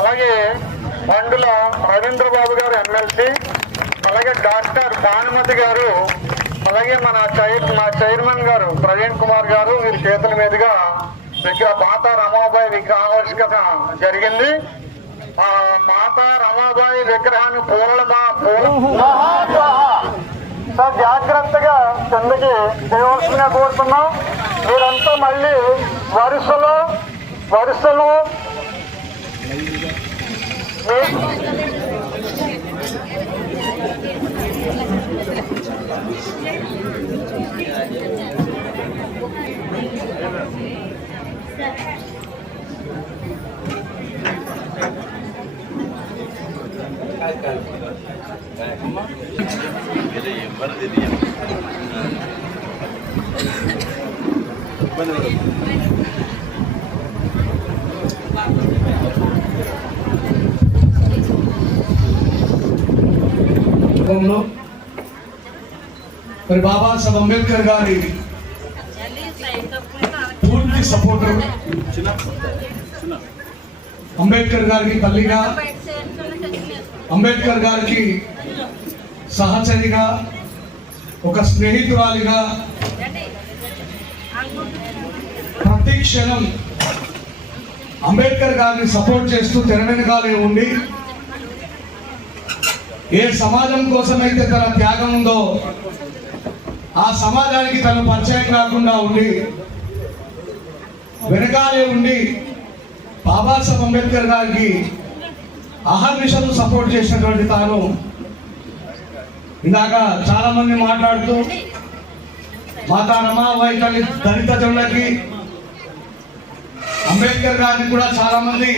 అలాగే బండుల రవీంద్రబాబు గారు ఎమ్మెల్సీ, అలాగే డాక్టర్ భానుమతి గారు, అలాగే మా చైర్మన్ గారు ప్రవీణ్ కుమార్ గారు వీరి చేతుల మీదుగా మాతా రమాబాయి విగ్రహావిష్కరణ జరిగింది. ఆ మాతా రమాబాయి విగ్రహాన్ని సార్ జాగ్రత్తగా కిందకి చేయవలసిందిగా కోరుతున్నాం. మీరంతా మళ్ళీ వరుసలో మరి బాబాసాహెబ్ అంబేద్కర్ గారి పూర్తి సపోర్టర్, అంబేద్కర్ గారికి తల్లిగా, అంబేద్కర్ గారికి సహచరిగా, ఒక స్నేహితురాలిగా ప్రతి క్షణం అంబేద్కర్ గారిని సపోర్ట్ చేస్తూ తెర వెనకాలే ఉండి ఏ సమాజం కోసమైతే తన త్యాగం ఉందో ఆ సమాజానికి తను పరిచయం కాకుండా ఉండి వెనకాలే ఉండి బాబాసాహెబ్ అంబేద్కర్ గారికి అహర్నిశలు సపోర్ట్ చేసినటువంటి తాను ఇందాక చాలా మంది మాట్లాడుతూ మాతా రమాబాయి తల్లి దళిత జనులకి, అంబేద్కర్ గారిని కూడా చాలా మంది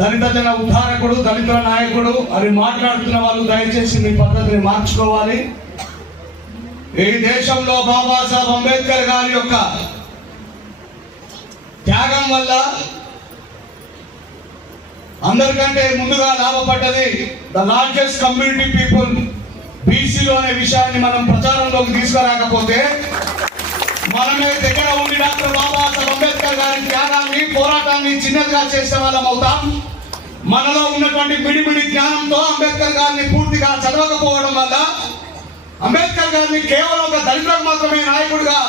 దళిత జన ఉద్ధారకుడు, దళితుల నాయకుడు అని మాట్లాడుతున్న వాళ్ళు దయచేసి మీ పద్ధతిని మార్చుకోవాలి. ఈ దేశంలో బాబాసాహెబ్ అంబేద్కర్ గారి యొక్క త్యాగం వల్ల అందరికంటే ముందుగా లాభపడ్డది ద లార్జెస్ట్ కమ్యూనిటీ పీపుల్ బీసీలో అనే విషయాన్ని మనం ప్రచారంలోకి తీసుకురాకపోతే మనమే దగ్గర ఉండి డాక్టర్ బాబాసాహెబ్ అంబేద్కర్ గారి త్యాగాన్ని, పోరాటాన్ని చిన్నదిగా చేసే వాళ్ళం అవుతాం. మనలో ఉన్నటువంటి మిడిమిడి జ్ఞానంతో అంబేద్కర్ గారిని పూర్తిగా చదవకపోవడం వల్ల అంబేద్కర్ గారిని కేవలం ఒక దళితులకు మాత్రమే నాయకుడిగా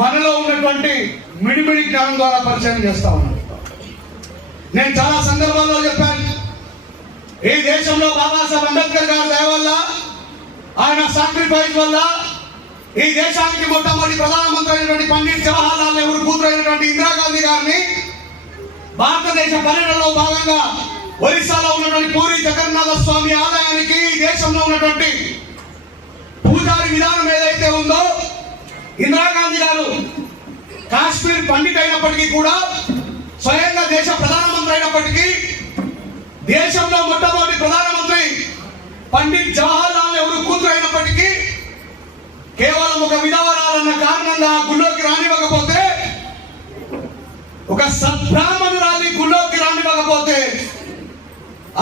మనలో ఉన్నటువంటి మిడిమిడి జ్ఞానం ద్వారా పరిచయం చేస్తా ఉన్నాను. నేను చాలా సందర్భాల్లో చెప్పాను, ఈ దేశంలో బాబాసాహెబ్ అంబేద్కర్ గారి దయ వల్ల, ఆయన సాక్రిఫైస్ వల్ల ఈ దేశానికి మొట్టమొదటి ప్రధానమంత్రి అయినటువంటి పండిట్ జవహర్లాల్ నెహ్రూ కూతురు అయినటువంటి ఇందిరాగాంధీ గారిని భారతదేశ పర్యటనలో భాగంగా ఒరిస్సాలో ఉన్నటువంటి పూరి జగన్నాథ స్వామి ఆలయానికి ఈ దేశంలో ఉన్నటువంటి పూజారి విధానం ఏదైతే ఉందో, ఇందిరాగాంధీ గారు కాశ్మీర్ పండిట్ అయినప్పటికీ కూడా, స్వయంగా దేశ ప్రధానమంత్రి అయినప్పటికీ, దేశంలో మొట్టమొదటి ప్రధానమంత్రి పండిట్ జవహర్లాల్ నెహ్రూ కూతురు అయినప్పటికీ కేవలం ఒక విధవరాలన్న కారణంగా గుళ్ళోకి రానివ్వకపోతే, ఒక సద్బ్రాహ్మణురాలి గుళ్ళోకి రానివ్వకపోతే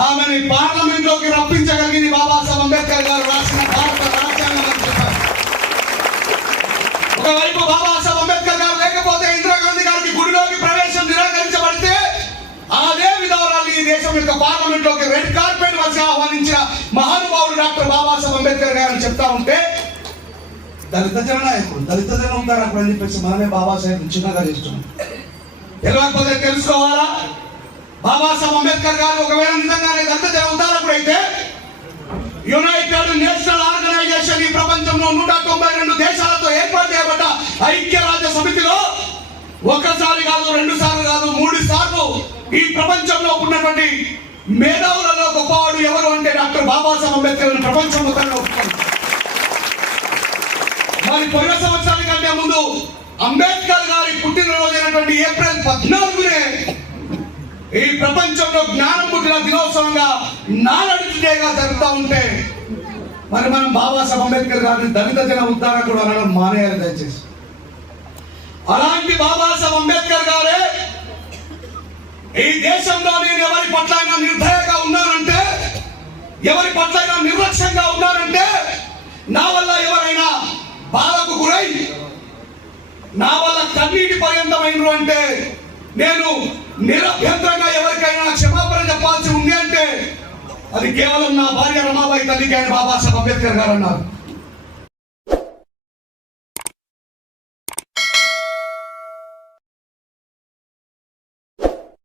ఆమెని పార్లమెంట్ లోకి రప్పించగలిగింది బాబాసాహెబ్ అంబేద్కర్ గారు రాసిన భారత రాజ్యాంగం అని చెప్పారు. ఒకవైపు బాబాసాహెబ్ అంబేద్కర్ గారు లేకపోతే ఇందిరాగాంధీ గారికి గుడిలోకి ప్రవేశం నిరాకరించబడితే అదే విధవరాలు ఈ దేశం యొక్క పార్లమెంట్ లోకి రెడ్ కార్పెట్ వచ్చి ఆహ్వానించిన మహానుభావుడు డాక్టర్ బాబాసాహెబ్ అంబేద్కర్ గారు చెప్తా ఉంటే, దళిత జన నాయకుడు, దళిత జనం ఉంటారు అక్కడ అని చెప్పేసి మనమే బాబాసాహెబ్ చిన్నగా చేస్తున్నాం. తెలియకపోతే తెలుసుకోవాలా? బాబాసాహెబ్ అంబేద్కర్ గారు ఒకవేళ నిజంగానే దళిత జన ఉద్ధారకుడు అయితే యునైటెడ్ నేషనల్ ఆర్గనైజేషన్ ఈ ప్రపంచంలో 192 దేశాలతో ఏర్పాటు చేయబడ్డ ఐక్యరాజ్య సమితిలో ఒకసారి కాదు, 2 సార్లు కాదు, 3 సార్లు ఈ ప్రపంచంలో ఉన్నటువంటి మేధావులలో గొప్పవాడు ఎవరు అంటే డాక్టర్ బాబాసాహెబ్ అంబేద్కర్ ప్రపంచం మొత్తంలో ఒప్పుకుంటారు. మరి పోయిన సంవత్సరాల కంటే ముందు అంబేద్కర్ గారి పుట్టినరోజు అయినటువంటి ఏప్రిల్ 14నే ఈ ప్రపంచంలో జ్ఞానం పుట్టిన దినోత్సవంగా నాలెడ్జ్ డేగా జరుగుతూ ఉంటే మరి మనం బాబాసాహెబ్ అంబేద్కర్ గారిని దళిత జన ఉద్ధారకుడు అనడం మానేయాలి దయచేసి. అలాంటి బాబాసాహెబ్ అంబేద్కర్ గారే ఈ దేశంలో నేను ఎవరి పట్ల అయినా నిర్దయగా ఉన్నానంటే, ఎవరి పట్ల అయినా నిర్లక్ష్యంగా ఉన్నానంటే, నా వల్ల ఎవరైనా బాధకు గురై నా వల్ల కన్నీటి పర్యంతమైనరు అంటే నేను నిరభ్యంతరంగా ఎవరికైనా క్షమాపణ చెప్పాల్సి ఉంది అంటే అది కేవలం నా భార్య రమాబాయి తల్లికి ఆయన బాబాసాహెబ్ అంబేద్కర్ గారు అన్నారు.